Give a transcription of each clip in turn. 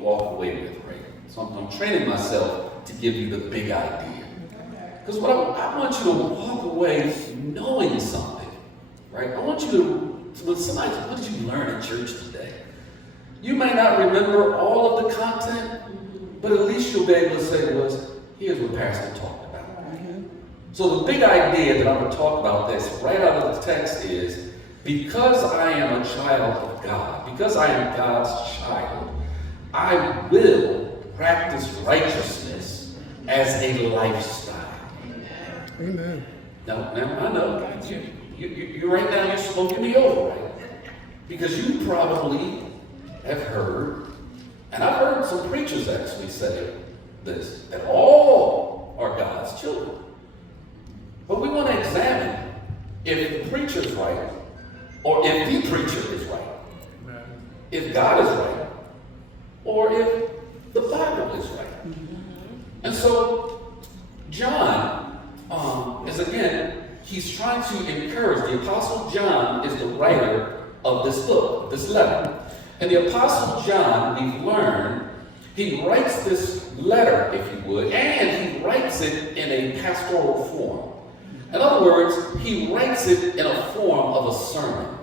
walk away with, right? So I'm training myself to give you the big idea. Because what I want you to walk away knowing something, right? I want you to, when somebody says, what did you learn in church today? You may not remember all of the content, but at least you'll be able to say here's what Pastor talked about. So the big idea that I'm going to talk about this right out of the text is, because I am a child of God, because I am God's child, I will practice righteousness as a lifestyle. Amen. Now I know you right now you're smoking me over, right? Because you probably have heard, and I've heard some preachers actually say this, that all are God's children. But we want to examine if the preacher's right, or if the preacher is right, if God is right, or if the Bible is right. And so John is again, he's trying to encourage. The Apostle John is the writer of this book, this letter. And the Apostle John, we've learned, he writes this letter, if you would, and he writes it in a pastoral form. In other words, he writes it in a form of a sermon.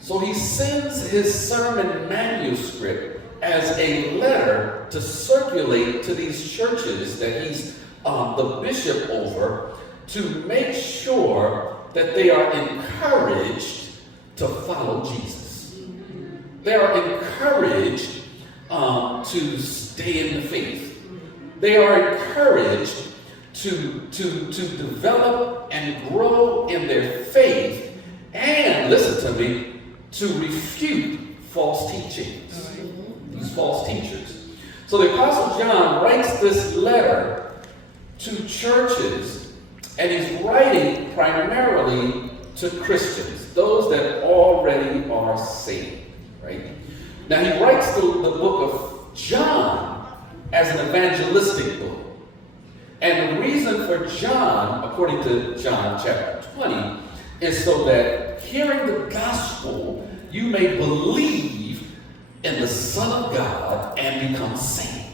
So he sends his sermon manuscript as a letter to circulate to these churches that he's the bishop over, to make sure that they are encouraged to follow Jesus. They are encouraged to stay in the faith. They are encouraged to develop and grow in their faith, and listen to me, to refute false teachings, these false teachers. So the Apostle John writes this letter to churches, and he's writing primarily to Christians, those that already are saved, right? Now he writes the book of John as an evangelistic book. And the reason for John, according to John chapter 20, is so that hearing the gospel, you may believe in the Son of God and become saved,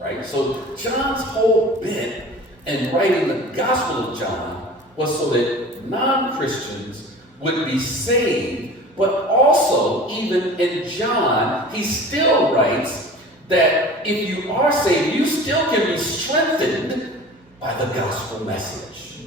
right? So John's whole bent in writing the Gospel of John was so that non-Christians would be saved, but also, even in John, he still writes that if you are saved, you still can be strengthened by the gospel message.